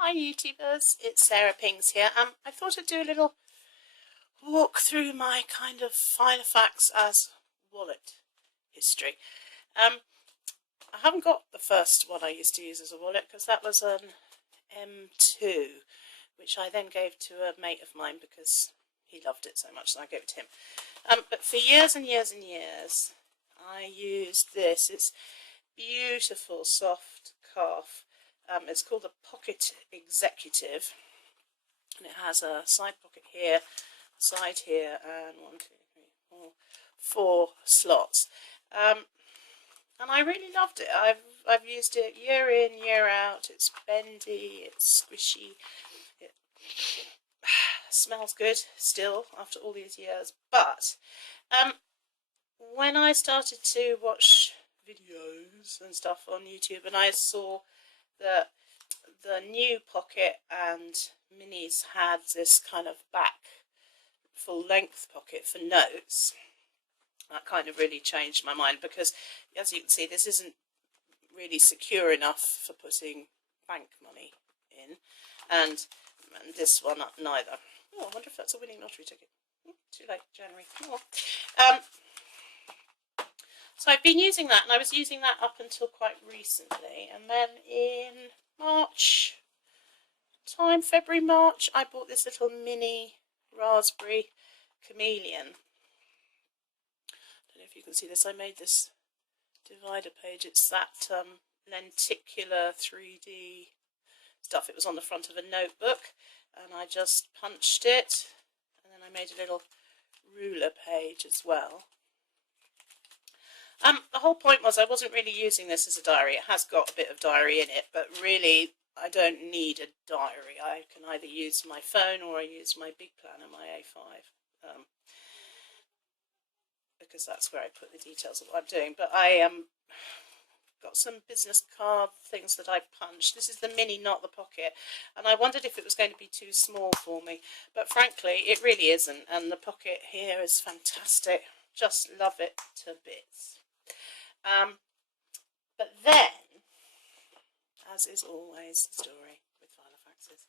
Hi YouTubers, it's Sarah Pings here. I thought I'd do a little walk through my kind of Filofax as wallet history. I haven't got the first one I used to use as a wallet because that was an M2, which I then gave to a mate of mine because he loved it so much, so I gave it to him. But for years and years and years, I used this. It's beautiful, soft calf. It's called the Pocket Executive, and it has a side pocket here, side here, and 4 slots. And I really loved it. I've used it year in, year out. It's bendy, it's squishy, it smells good still after all these years. But when I started to watch videos and stuff on YouTube, and I saw that the new pocket and minis had this kind of back full length pocket for notes, that kind of really changed my mind, because as you can see, this isn't really secure enough for putting bank money in, and this one neither. Oh, I wonder if that's a winning lottery ticket. Too late, January. Oh. So I've been using that, and I was using that up until quite recently, and then in March time, February, March, I bought this little mini raspberry chameleon. I don't know if you can see this. I made this divider page. It's that lenticular 3D stuff. It was on the front of a notebook, and I just punched it, and then I made a little ruler page as well. The whole point was I wasn't really using this as a diary. It has got a bit of diary in it, but really I don't need a diary. I can either use my phone or I use my big planner, my A5, because that's where I put the details of what I'm doing. But I got some business card things that I punched. This is the mini, not the pocket, and I wondered if it was going to be too small for me, but frankly it really isn't, and the pocket here is fantastic. Just love it to bits. But then, as is always the story with Filofaxes,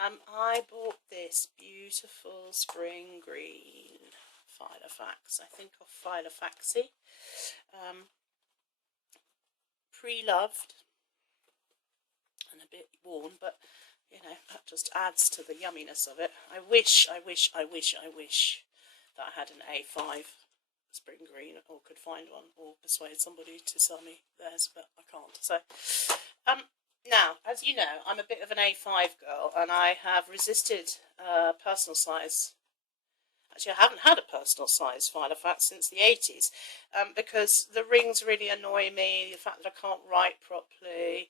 I bought this beautiful spring green Filofax. I think of Filofaxy. Pre-loved and a bit worn, but you know, that just adds to the yumminess of it. I wish that I had an A5 spring green, or could find one, or persuade somebody to sell me theirs, but I can't. So now, as you know, I'm a bit of an A5 girl, and I have resisted personal size. Actually, I haven't had a personal size Filofax since the 80s, because the rings really annoy me, the fact that I can't write properly.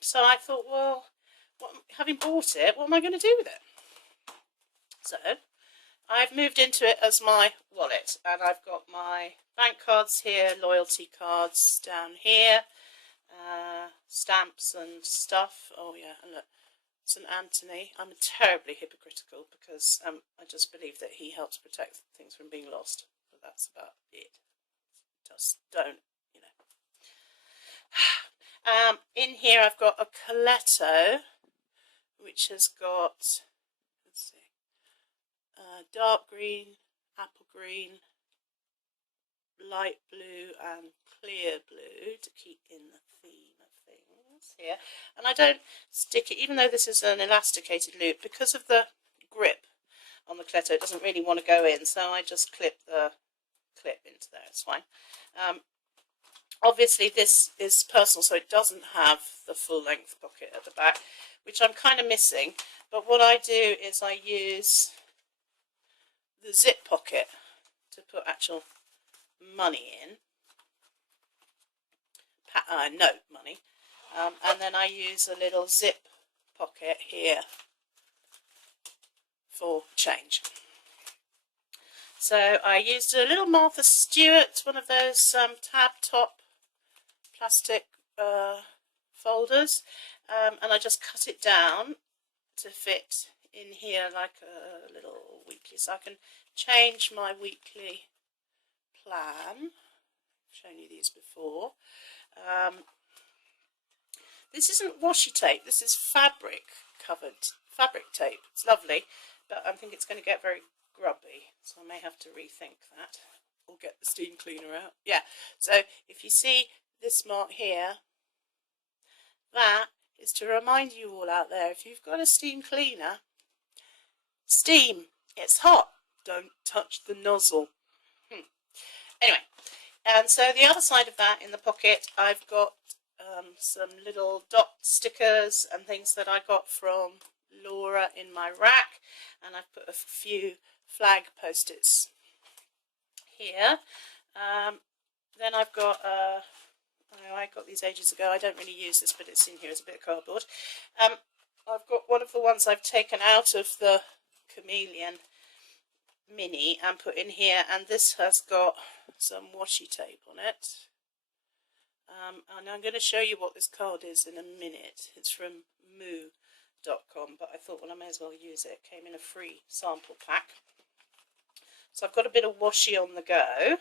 So I thought, well, having bought it, what am I going to do with it? So I've moved into it as my wallet, and I've got my bank cards here, loyalty cards down here, stamps and stuff. Oh yeah, and look, St. Anthony. I'm terribly hypocritical because I just believe that he helps protect things from being lost, but that's about it. Just don't, you know. In here I've got a Coletto, which has got, let's see, dark green, apple green, light blue and clear blue to keep in the theme of things here. And I don't stick it, even though this is an elasticated loop, because of the grip on the Coletto, it doesn't really want to go in, so I just clip the clip into there. It's fine. Obviously this is personal, so it doesn't have the full length pocket at the back, which I'm kind of missing. But what I do is I use the zip pocket to put actual money in, note money, and then I use a little zip pocket here for change. So I used a little Martha Stewart, one of those tab top plastic folders, and I just cut it down to fit in here like a little weekly, so I can change my weekly plan. I've shown you these before. This isn't washi tape, this is fabric covered fabric tape. It's lovely, but I think it's going to get very grubby, so I may have to rethink that or get the steam cleaner out. Yeah, so if you see this mark here, that is to remind you all out there, if you've got a steam cleaner, steam, it's hot, don't touch the nozzle. Anyway, and so the other side of that, in the pocket, I've got some little dot stickers and things that I got from Laura in my rack, and I've put a few flag post-its here. Then I've got I got these ages ago. I don't really use this, but it's in here as a bit of cardboard. I've got one of the ones I've taken out of the Chameleon Mini and put in here, and this has got some washi tape on it. And I'm going to show you what this card is in a minute. It's from moo.com, but I thought, well, I may as well use it. It came in a free sample pack. So I've got a bit of washi on the go.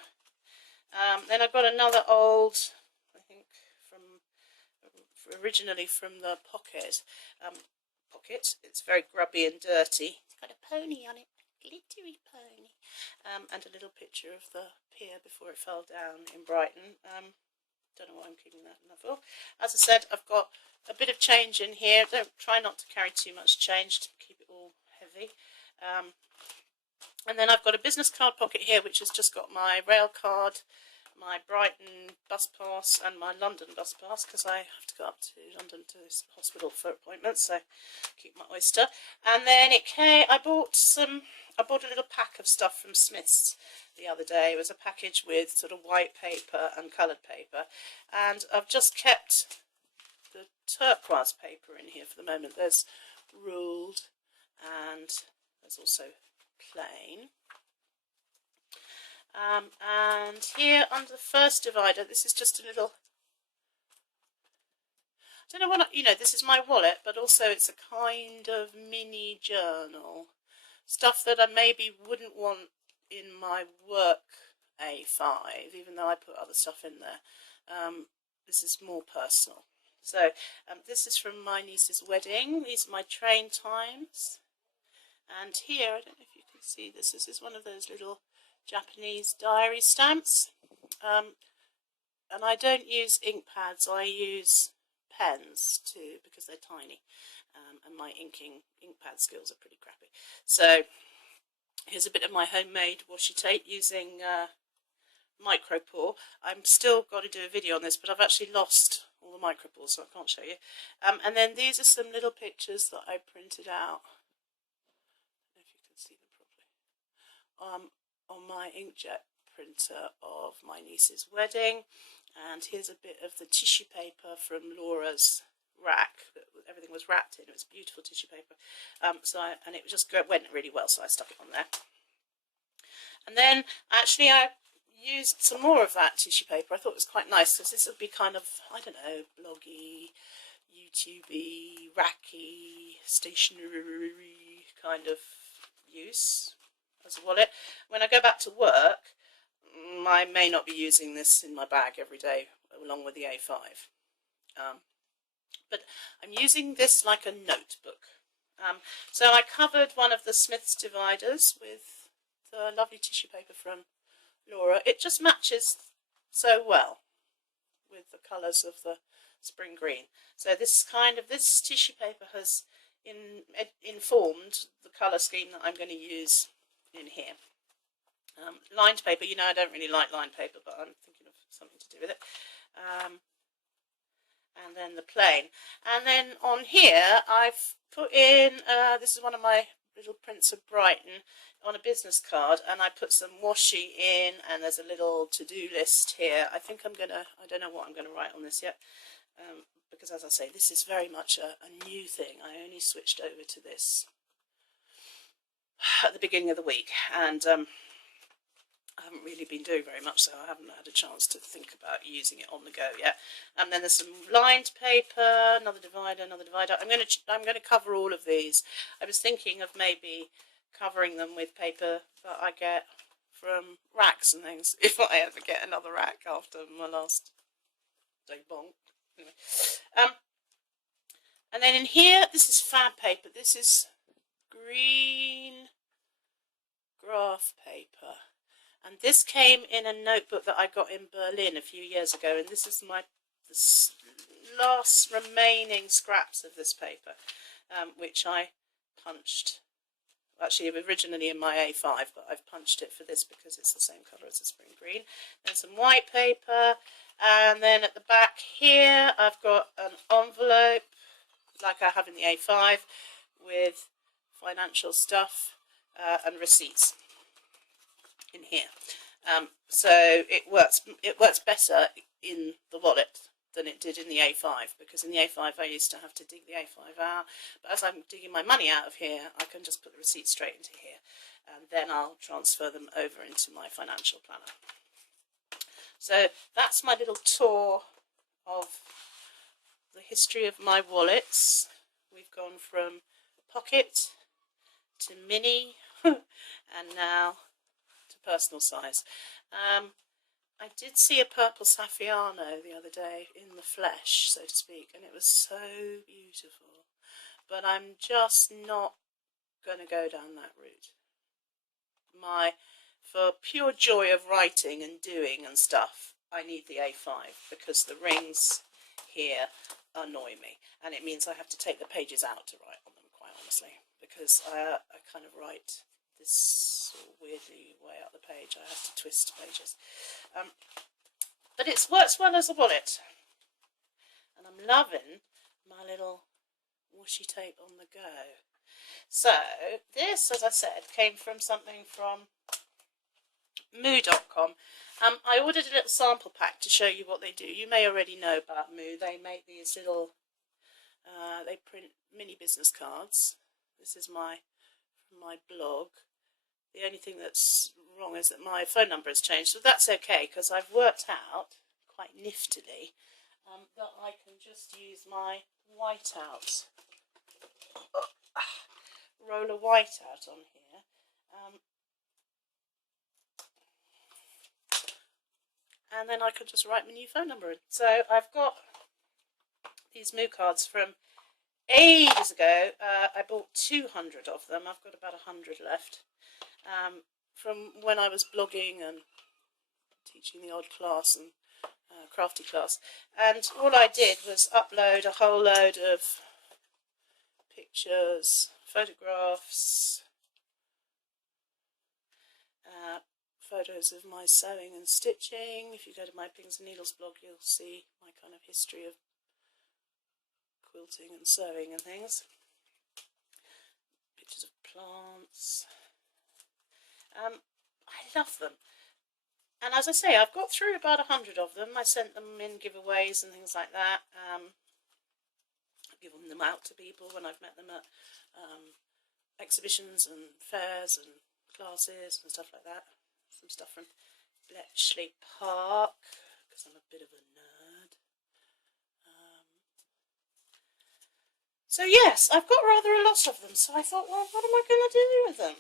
Then I've got another old, I think originally from the pocket. It's very grubby and dirty. It's got a pony on it, a glittery pony. And a little picture of the pier before it fell down in Brighton. Don't know what I'm keeping that enough for. As I said, I've got a bit of change in here. Try not to carry too much change to keep it all heavy. And then I've got a business card pocket here, which has just got my rail card, my Brighton bus pass, and my London bus pass, because I have to go up to London to this hospital for appointments, so keep my oyster. And then I bought a little pack of stuff from Smith's the other day. It was a package with sort of white paper and coloured paper, and I've just kept the turquoise paper in here for the moment. There's ruled and there's also plain. And here under the first divider, this is just a little, I don't know what, this is my wallet, but also it's a kind of mini journal. Stuff that I maybe wouldn't want in my work A5, even though I put other stuff in there. This is more personal. So this is from my niece's wedding. These are my train times. And here, I don't know if you can see this, this is one of those little Japanese diary stamps. And I don't use ink pads, I use pens too, because they're tiny. And my ink pad skills are pretty crappy. So here's a bit of my homemade washi tape using micro pour. I'm still got to do a video on this, but I've actually lost all the micro pours, so I can't show you. And then these are some little pictures that I printed out. I don't know if you can see them properly. On my inkjet printer of my niece's wedding. And here's a bit of the tissue paper from Laura's rack. Everything was wrapped in. It was beautiful tissue paper. And it just went really well, so I stuck it on there. And then actually I used some more of that tissue paper. I thought it was quite nice, because this would be kind of, I don't know, bloggy, YouTubey, racky, stationery kind of use as a wallet. When I go back to work, I may not be using this in my bag every day along with the A5. But I'm using this like a notebook. So I covered one of the Smith's dividers with the lovely tissue paper from Laura. It just matches so well with the colours of the spring green. So this tissue paper has informed the colour scheme that I'm going to use in here. Lined paper, I don't really like lined paper, but I'm thinking of something to do with it. And then the plain. And then on here, I've put in, this is one of my little prints of Brighton on a business card, and I put some washi in, and there's a little to-do list here. I think I don't know what I'm going to write on this yet, because as I say, this is very much a new thing. I only switched over to this at the beginning of the week, and I haven't really been doing very much, so I haven't had a chance to think about using it on the go yet. And then there's some lined paper, another divider. I'm going to cover all of these. I was thinking of maybe covering them with paper that I get from racks and things, if I ever get another rack after my last day bonk. Anyway, And then in here, this is fab paper. This is green graph paper. And this came in a notebook that I got in Berlin a few years ago. And this is the last remaining scraps of this paper, which I punched. Actually, originally in my A5, but I've punched it for this because it's the same colour as the spring green. Then some white paper. And then at the back here, I've got an envelope, like I have in the A5, with financial stuff and receipts in here. So it works better in the wallet than it did in the A5, because in the A5 I used to have to dig the A5 out, but as I'm digging my money out of here, I can just put the receipts straight into here, and then I'll transfer them over into my financial planner. So that's my little tour of the history of my wallets. We've gone from pocket to mini and now to personal size. I did see a purple Saffiano the other day in the flesh, so to speak, and it was so beautiful. But I'm just not going to go down that route. For pure joy of writing and doing and stuff, I need the A5, because the rings here annoy me, and it means I have to take the pages out to write on them, quite honestly, because I kind of write this sort of weirdly way out the page. I have to twist pages. But it works well as a wallet, and I'm loving my little washi tape on the go. So this, as I said, came from something from moo.com. I ordered a little sample pack to show you what they do. You may already know about Moo. They make these little, they print mini business cards. This is my blog. The only thing that's wrong is that my phone number has changed, so that's okay, because I've worked out quite niftily that I can just use my whiteout, roller whiteout on here. And then I could just write my new phone number in. So I've got these Moo cards from ages ago. I bought 200 of them. I've got about 100 left. From when I was blogging and teaching the odd class and crafty class. And all I did was upload a whole load of pictures, photographs, photos of my sewing and stitching. If you go to my Pins and Needles blog, you'll see my kind of history of quilting and sewing and things. Pictures of plants. I love them. And as I say, I've got through about 100 of them. I sent them in giveaways and things like that. I've given them out to people when I've met them at exhibitions and fairs and classes and stuff like that. Some stuff from Bletchley Park, because I'm a bit of a nerd. So yes, I've got rather a lot of them, so I thought, well, what am I going to do with them?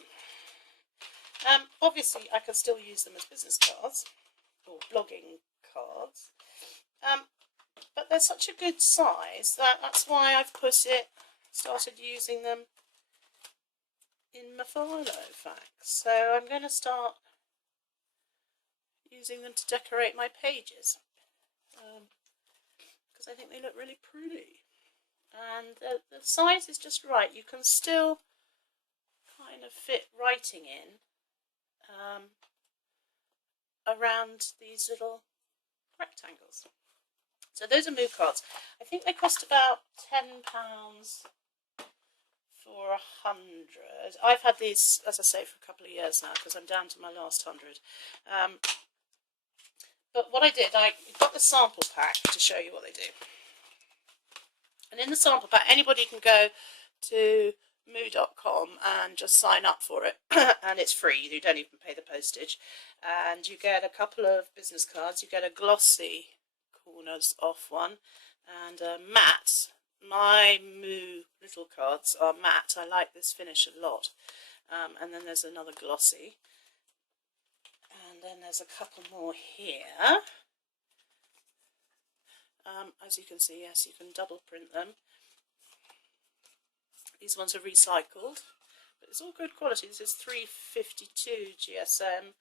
Obviously, I could still use them as business cards, or blogging cards, but they're such a good size that's why I've started using them in my Filofax. So I'm going to start using them to decorate my pages, because I think they look really pretty. And the size is just right. You can still kind of fit writing in around these little rectangles. So those are Moo cards. I think they cost about £10 for 100. I've had these, as I say, for a couple of years now, because I'm down to my last 100. But what I did, I got the sample pack to show you what they do. And in the sample pack, anybody can go to moo.com and just sign up for it, and it's free. You don't even pay the postage, and you get a couple of business cards. You get a glossy corners off one and a matte. My Moo little cards are matte. I like this finish a lot. And then there's another glossy, and then there's a couple more here. As you can see, yes, you can double print them. These ones are recycled, but it's all good quality. This is 352 GSM.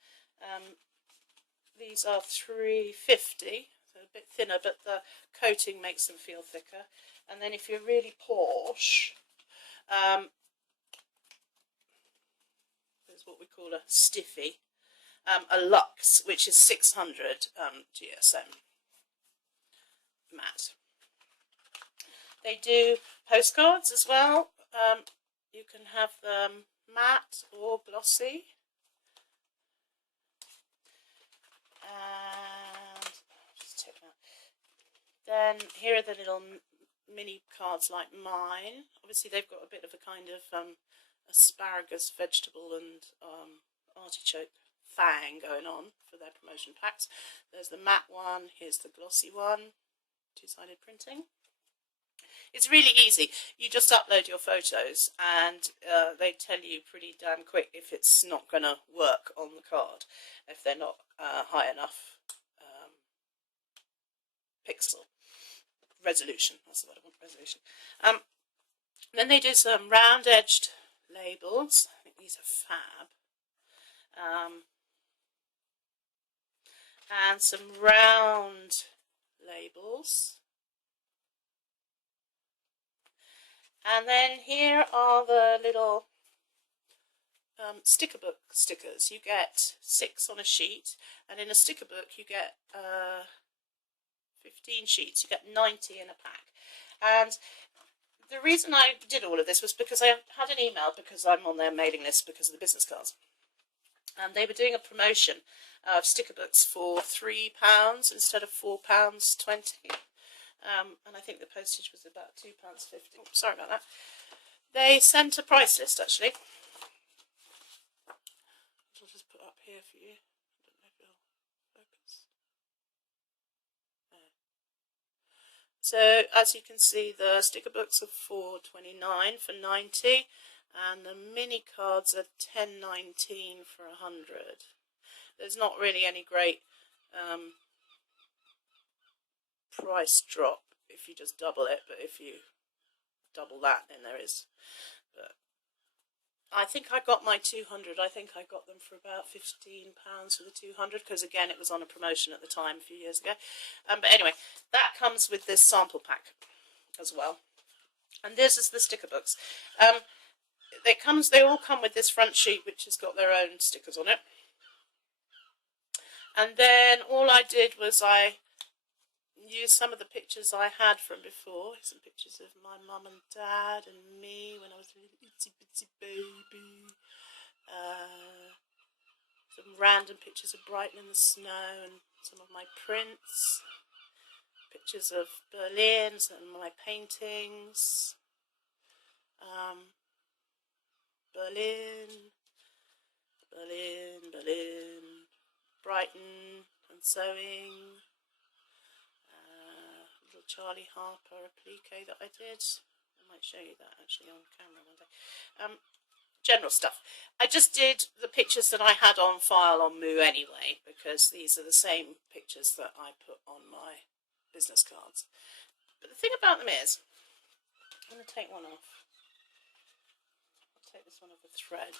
These are 350, so a bit thinner, but the coating makes them feel thicker. And then if you're really posh, there's what we call a stiffy, a Lux, which is 600 GSM matte. They do postcards as well. You can have them matte or glossy. And just take that. Then here are the little mini cards like mine. Obviously they've got a bit of a kind of asparagus, vegetable and artichoke thang going on for their promotion packs. There's the matte one, here's the glossy one, two-sided printing. It's really easy. You just upload your photos and they tell you pretty damn quick if it's not going to work on the card, if they're not high enough pixel resolution. That's the word I want, resolution. Then they do some round-edged labels. I think these are fab. And some round labels. And then here are the little sticker book stickers. You get 6 on a sheet, and in a sticker book you get 15 sheets. You get 90 in a pack. And the reason I did all of this was because I had an email, because I'm on their mailing list because of the business cards, and they were doing a promotion of sticker books for £3 instead of £4.20. And I think the postage was about £2.50. Oh, sorry about that. They sent a price list actually. I'll just put up here for you. I don't know if it'll focus. There. So as you can see, the sticker books are £4.29 for 90, and the mini cards are £10.19 for 100. There's not really any great price drop if you just double it, but if you double that then there is. But I think I got my 200, I think I got them for about £15 for the 200, because again it was on a promotion at the time a few years ago. But anyway, that comes with this sample pack as well, and this is the sticker books. They all come with this front sheet which has got their own stickers on it, and then all I did was I use some of the pictures I had from before, some pictures of my mum and dad and me when I was a little itsy bitsy baby, some random pictures of Brighton in the snow and some of my prints, pictures of Berlin, some of my paintings, Berlin, Brighton and sewing. Charlie Harper applique that I did. I might show you that actually on camera one day. General stuff. I just did the pictures that I had on file on Moo anyway, because these are the same pictures that I put on my business cards. But the thing about them is, I'm going to take one off. I'll take this one off the thread.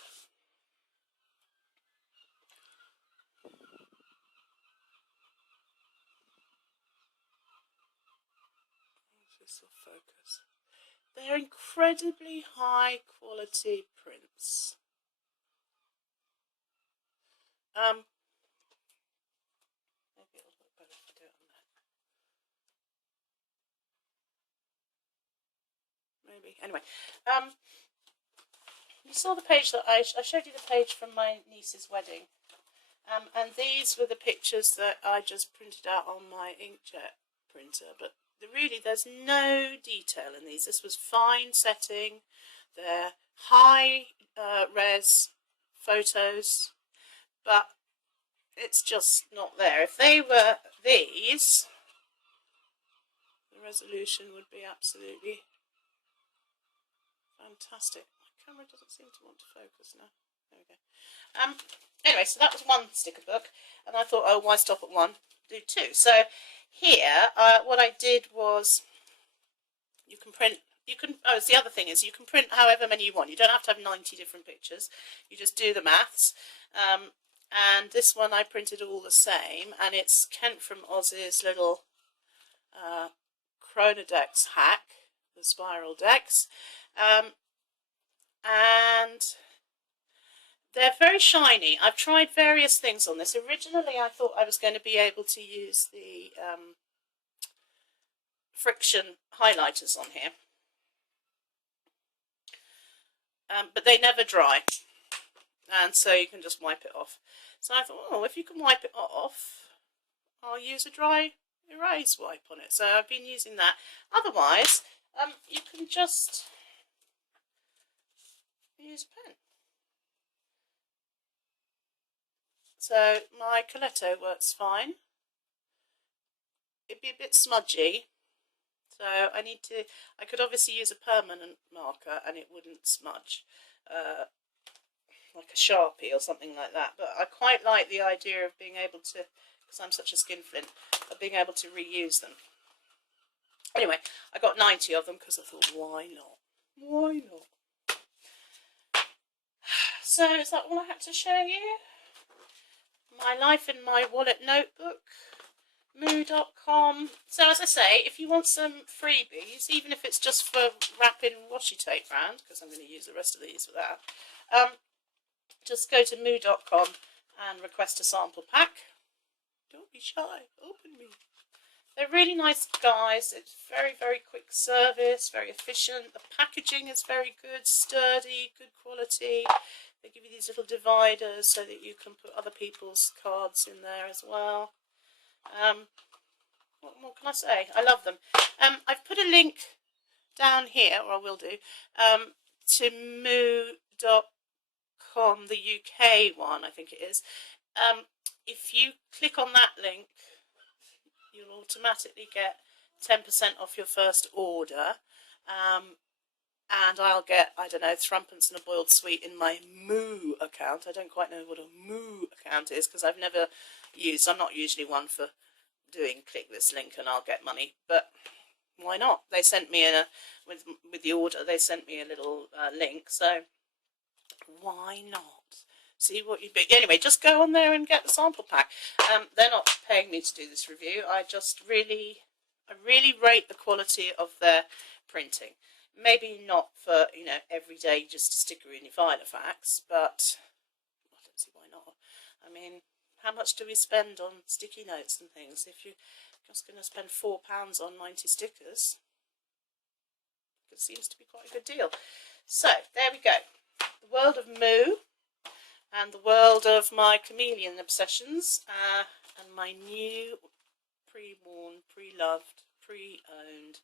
This will focus. They're incredibly high quality prints. Maybe it'll look better if I do it on that. Maybe. Anyway, you saw the page that I showed you the page from my niece's wedding, and these were the pictures that I just printed out on my inkjet printer, but really there's no detail in these. This was fine setting. They're high res photos, but it's just not there. If they were these, the resolution would be absolutely fantastic. My camera doesn't seem to want to focus now. There we go. Anyway, so that was one sticker book, and I thought, oh, why stop at one? Do two. So here, what I did was, you can print you can, oh, it's the other thing is you can print however many you want. You don't have to have 90 different pictures. You just do the maths. And this one I printed all the same, and it's Kent from Oz's little Chronodex hack, the spiral decks. And they're very shiny. I've tried various things on this. Originally I thought I was going to be able to use the friction highlighters on here. But they never dry, and so you can just wipe it off. So I thought, oh, if you can wipe it off, I'll use a dry erase wipe on it. So I've been using that. Otherwise, you can just use a pen. So my Coletto works fine. It'd be a bit smudgy, so I could obviously use a permanent marker and it wouldn't smudge, like a Sharpie or something like that. But I quite like the idea of being able to, because I'm such a skinflint, of being able to reuse them. Anyway, I got 90 of them because I thought, why not? Why not? So is that all I had to show you? My life in my wallet notebook. Moo.com. So as I say, if you want some freebies, even if it's just for wrapping washi tape round, because I'm going to use the rest of these for that, just go to moo.com and request a sample pack. Don't be shy, open me. They're really nice guys. It's very, very quick service, very efficient. The packaging is very good, sturdy, good quality. They give you these little dividers so that you can put other people's cards in there as well. What more can I say? I love them. I've put a link down here, or I will do, to moo.com, the UK one, I think it is. If you click on that link, you'll automatically get 10% off your first order. And I'll get, I don't know, threepence and a boiled sweet in my Moo account. I don't quite know what a Moo account is because I've never used, I'm not usually one for doing click this link and I'll get money, but why not? They sent me with the order, they sent me a little link, so why not? See what you do. Anyway, just go on there and get the sample pack. They're not paying me to do this review. I really rate the quality of their printing. Maybe not for, you know, every day just a sticker in your Filofax, but I don't see why not. I mean, how much do we spend on sticky notes and things? If you're just going to spend £4 on 90 stickers, it seems to be quite a good deal. So, there we go. The world of Moo and the world of my chameleon obsessions and my new pre-worn, pre-loved, pre-owned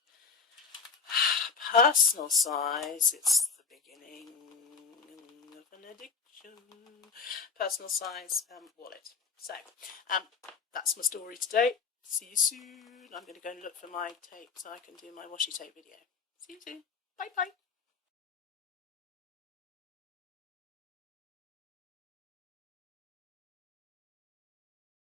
personal size. It's the beginning of an addiction. Personal size wallet. So, that's my story today. See you soon. I'm going to go and look for my tape so I can do my washi tape video. See you soon. Bye bye.